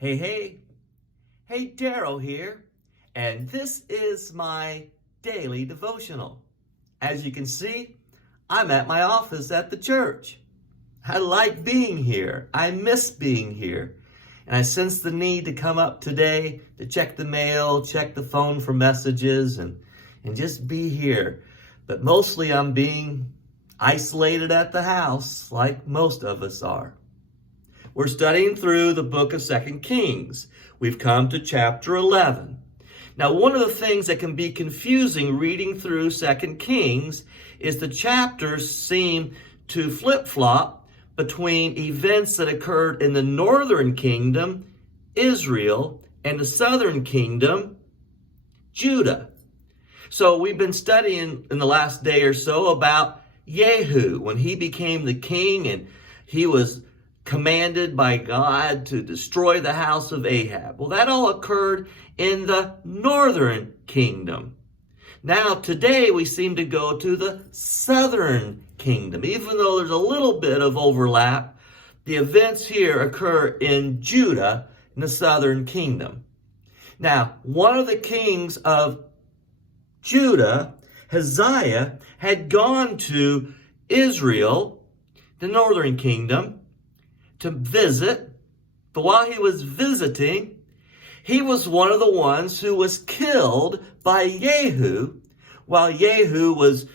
Hey, Daryl here, and this is my daily devotional. As you can see, I'm at my office at the church. I like being here. I miss being here. And I sense the need to come up today to check the mail, check the phone for messages, and just be here. But mostly I'm being isolated at the house like most of us are. We're studying through the book of 2 Kings. We've come to chapter 11. Now, one of the things that can be confusing reading through 2 Kings is the chapters seem to flip-flop between events that occurred in the northern kingdom, Israel, and the southern kingdom, Judah. So we've been studying in the last day or so about Jehu, when he became the king and he was commanded by God to destroy the house of Ahab. Well, that all occurred in the northern kingdom. Now, today we seem to go to the southern kingdom. Even though there's a little bit of overlap, the events here occur in Judah, in the southern kingdom. Now, one of the kings of Judah, Uzziah, had gone to Israel, the northern kingdom, to visit, but while he was visiting, he was one of the ones who was killed by Jehu while Jehu was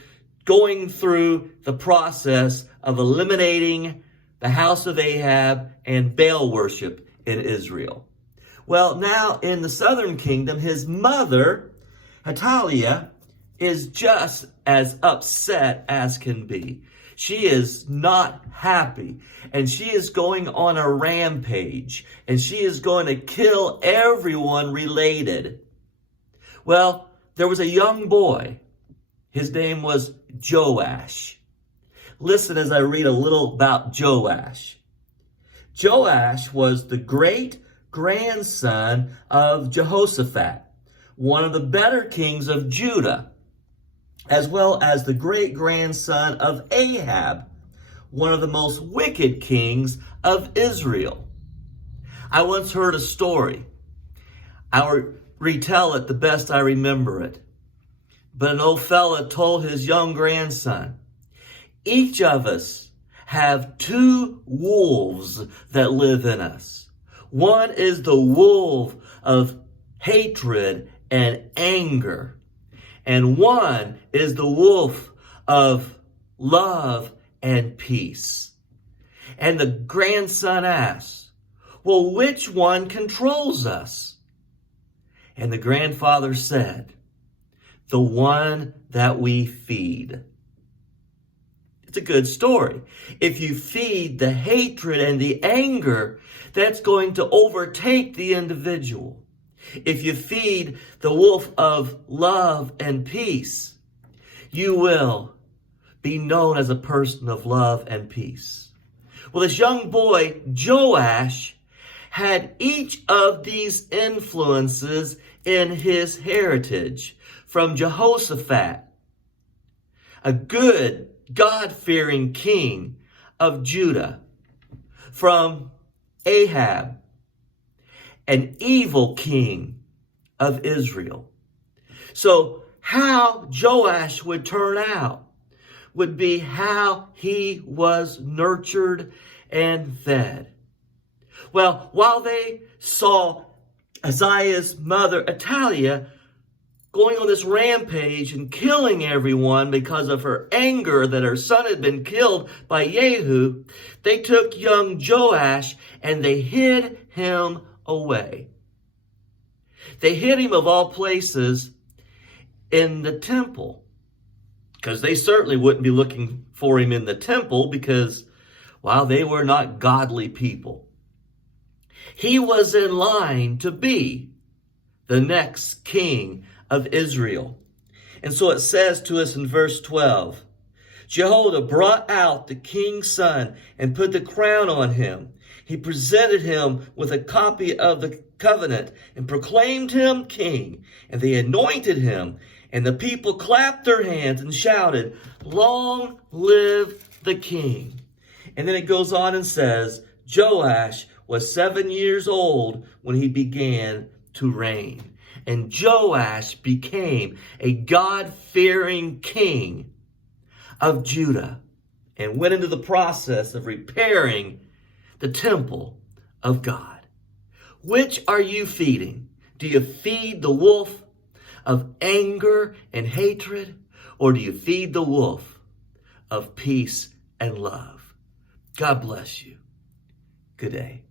going through the process of eliminating the house of Ahab and Baal worship in Israel. Well, now in the southern kingdom, his mother, Athaliah, is just as upset as can be. She is not happy, and she is going on a rampage, and she is going to kill everyone related. Well, there was a young boy. His name was Joash. Listen as I read a little about Joash. Joash was the great-grandson of Jehoshaphat, one of the better kings of Judah, as well as the great-grandson of Ahab, one of the most wicked kings of Israel. I once heard a story. I'll retell it the best I remember it. But an old fella told his young grandson, each of us have two wolves that live in us. One is the wolf of hatred and anger, and one is the wolf of love and peace. And the grandson asks, well, which one controls us? And the grandfather said, the one that we feed. It's a good story. If you feed the hatred and the anger, that's going to overtake the individual. If you feed the wolf of love and peace, you will be known as a person of love and peace. Well, this young boy, Joash, had each of these influences in his heritage. From Jehoshaphat, a good, God-fearing king of Judah. From Ahab, an evil king of Israel. So how Joash would turn out would be how he was nurtured and fed. Well, while they saw Uzziah's mother, Athaliah, going on this rampage and killing everyone because of her anger that her son had been killed by Jehu, they took young Joash and they hid him away. They hid him, of all places, in the temple, because they certainly wouldn't be looking for him in the temple because, well, they were not godly people. He was in line to be the next king of Israel. And so it says to us in verse 12, Jehoiada brought out the king's son and put the crown on him. He presented him with a copy of the covenant and proclaimed him king. And they anointed him. And the people clapped their hands and shouted, long live the king. And then it goes on and says, Joash was 7 years old when he began to reign. And Joash became a God-fearing king of Judah and went into the process of repairing the temple of God. Which are you feeding? Do you feed the wolf of anger and hatred, or do you feed the wolf of peace and love? God bless you. Good day.